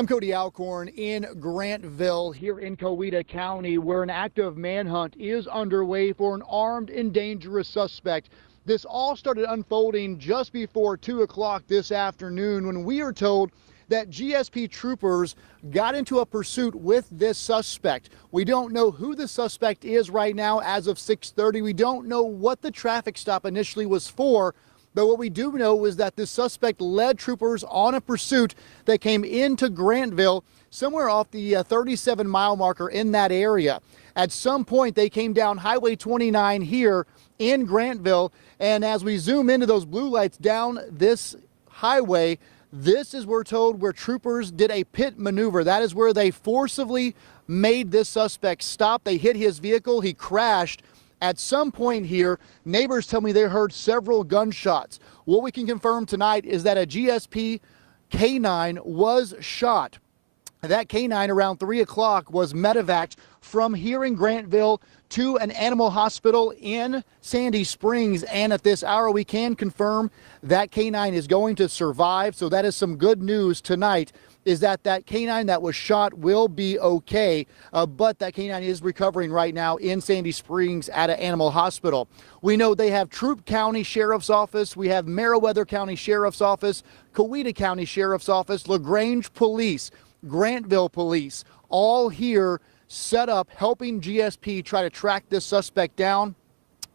I'm Cody Alcorn in Grantville here in Coweta County, where an active manhunt is underway for an armed and dangerous suspect. This all started unfolding just before 2 o'clock this afternoon when we are told that GSP troopers got into a pursuit with this suspect. We don't know who the suspect is right now as of 6:30. We don't know what the traffic stop initially was for. But what we do know is that this suspect led troopers on a pursuit that came into Grantville, somewhere off the 37-mile marker in that area. At some point, they came down Highway 29 here in Grantville, and as we zoom into those blue lights down this highway, this is, we're told, where troopers did a pit maneuver. That is where they forcibly made this suspect stop. They hit his vehicle. He crashed. At some point here, neighbors tell me they heard several gunshots. What we can confirm tonight is that a GSP K-9 was shot. That K-9 around 3 o'clock was medevaced from here in Grantville to an animal hospital in Sandy Springs. And at this hour, we can confirm that K-9 is going to survive. So that is some good news tonight, is that K-9 that was shot will be okay, but that K-9 is recovering right now in Sandy Springs at an animal hospital. We know they have Troup County Sheriff's Office, we have Meriwether County Sheriff's Office, Coweta County Sheriff's Office, LaGrange Police, Grantville Police, all here set up helping GSP try to track this suspect down.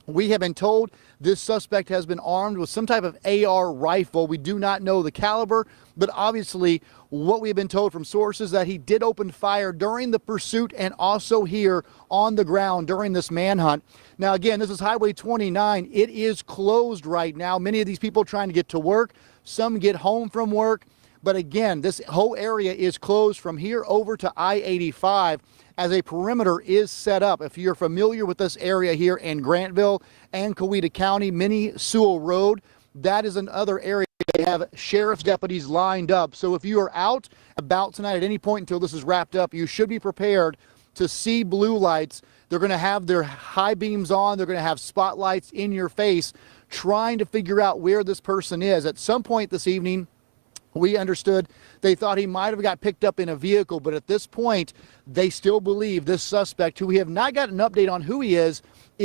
We have been told this suspect has been armed with some type of AR rifle. We do not know the caliber, but obviously what we've been told from sources that he did open fire during the pursuit and also here on the ground during this manhunt. Now, again, this is Highway 29. It is closed right now. Many of these people trying to get to work, some get home from work. But again, this whole area is closed from here over to I-85 as a perimeter is set up. If you're familiar with this area here in Grantville and Coweta County, Mini Sewell Road, that is another area they have sheriff's deputies lined up. So if you are out about tonight at any point until this is wrapped up, you should be prepared to see blue lights. They're going to have their high beams on. They're going to have spotlights in your face trying to figure out where this person is. At some point this evening, we understood they thought he might have got picked up in a vehicle, but at this point, they still believe this suspect, who we have not got an update on who he is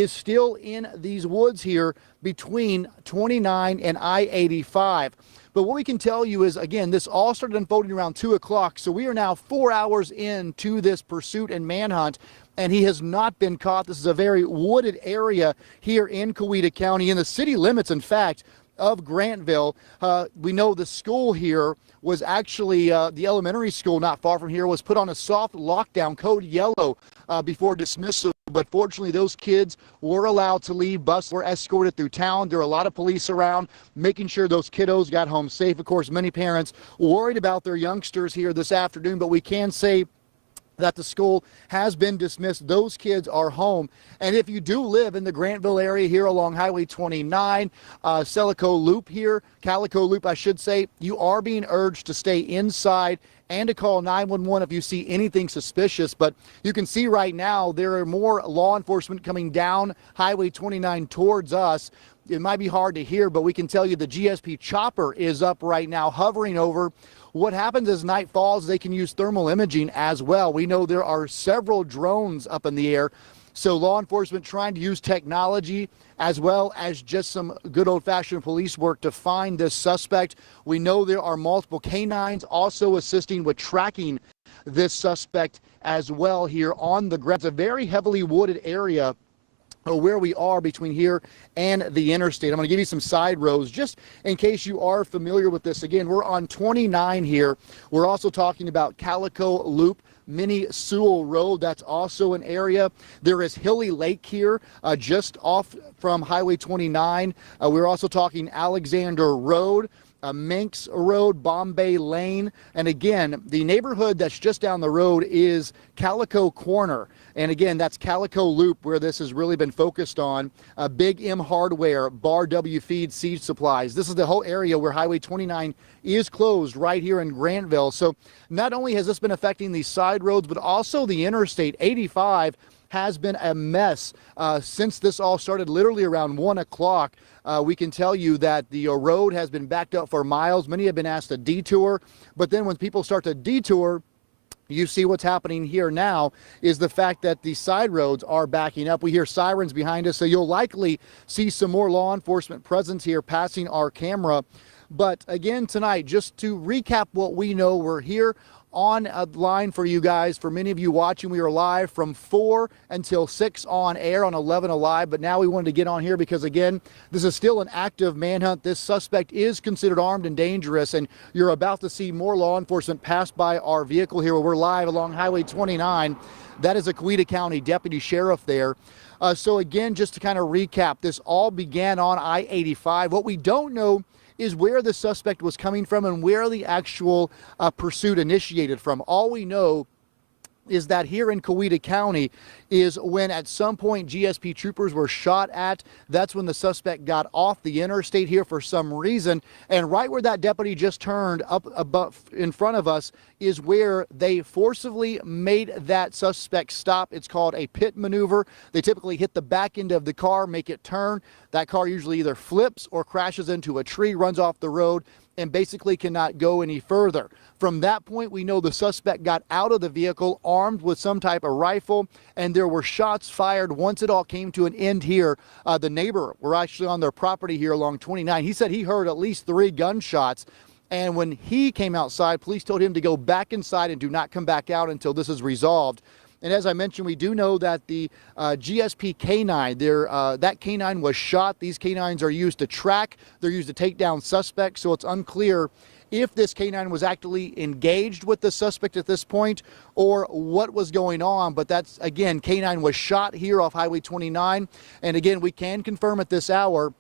still in these woods here between 29 and I-85. But what we can tell you is, again, this all started unfolding around 2 o'clock, so we are now 4 hours into this pursuit and manhunt, and he has not been caught. This is a very wooded area here in Coweta County, in the city limits, in fact, of Grantville. We know the school here was actually, the elementary school not far from here was put on a soft lockdown, code yellow, before dismissal. But fortunately, those kids were allowed to leave. Buses were escorted through town. There were a lot of police around, making sure those kiddos got home safe. Of course, many parents worried about their youngsters here this afternoon, but we can say that the school has been dismissed. Those kids are home. And if you do live in the Grantville area here along Highway 29, Calico Loop, I should say, you are being urged to stay inside and to call 911 if you see anything suspicious. But you can see right now there are more law enforcement coming down Highway 29 towards us. It might be hard to hear, but we can tell you the GSP chopper is up right now, hovering over. What happens as night falls, they can use thermal imaging as well. We know there are several drones up in the air. So law enforcement trying to use technology as well as just some good old-fashioned police work to find this suspect. We know there are multiple canines also assisting with tracking this suspect as well here on the ground. It's a very heavily wooded area where we are between here and the interstate. I'm going to give you some side roads just in case you are familiar with this. Again, we're on 29 here. We're also talking about Calico Loop, Mini Sewell Road. That's also an area. There is Hilly Lake here, just off from Highway 29. We're also talking Alexander Road, Manx Road, Bombay Lane. And again, the neighborhood that's just down the road is Calico Corner. And again, that's Calico Loop, where this has really been focused on. Big M Hardware, Bar W Feed, Seed Supplies. This is the whole area where Highway 29 is closed right here in Grantville. So not only has this been affecting these side roads, but also the Interstate 85 has been a mess since this all started, literally around 1 o'clock. We can tell you that the road has been backed up for miles. Many have been asked to detour, but then when people start to detour, you see what's happening here now is the fact that the side roads are backing up. We hear sirens behind us, so you'll likely see some more law enforcement presence here passing our camera. But again, tonight, just to recap what we know, we're here on a line for you guys. For many of you watching, we are live from 4 until 6 on air on 11 Alive, but now we wanted to get on here because, again, this is still an active manhunt. This suspect is considered armed and dangerous, and you're about to see more law enforcement pass by our vehicle here where we're live along Highway 29. That is a Coweta County deputy sheriff there. So again, just to kind of recap, this all began on I-85. What we don't know is where the suspect was coming from and where the actual pursuit initiated from. All we know is that here in Coweta County is when at some point GSP troopers were shot at. That's when the suspect got off the interstate here for some reason. And right where that deputy just turned up above in front of us is where they forcibly made that suspect stop. It's called a pit maneuver. They typically hit the back end of the car, make it turn. That car usually either flips or crashes into a tree, runs off the road, and basically cannot go any further. From that point, we know the suspect got out of the vehicle armed with some type of rifle, and there were shots fired once it all came to an end here. The neighbor, we're actually on their property here along 29. He said he heard at least 3 gunshots. And when he came outside, police told him to go back inside and do not come back out until this is resolved. And as I mentioned, we do know that the GSP K-9, that K-9 was shot. These K-9s are used to track. They're used to take down suspects. So it's unclear if this K-9 was actually engaged with the suspect at this point or what was going on. But that's, again, K-9 was shot here off Highway 29. And again, we can confirm at this hour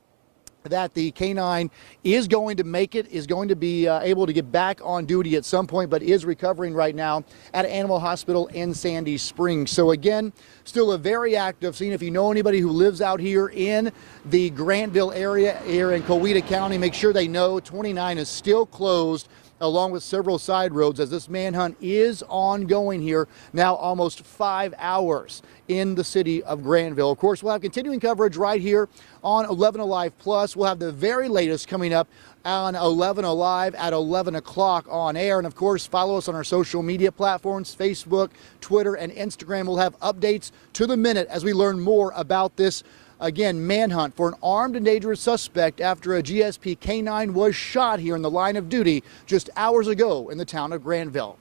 that the K-9 is going to make it, is going to be able to get back on duty at some point, but is recovering right now at Animal Hospital in Sandy Springs. So again, still a very active scene. If you know anybody who lives out here in the Grantville area here in Coweta County, make sure they know 29 is still closed, along with several side roads, as this manhunt is ongoing here now almost 5 hours in the city of Grantville. Of course, we'll have continuing coverage right here on 11 Alive Plus. We'll have the very latest coming up on 11 Alive at 11 o'clock on air. And of course, follow us on our social media platforms, Facebook, Twitter, and Instagram. We'll have updates to the minute as we learn more about this, again, manhunt for an armed and dangerous suspect after a GSP K-9 was shot here in the line of duty just hours ago in the town of Grantville.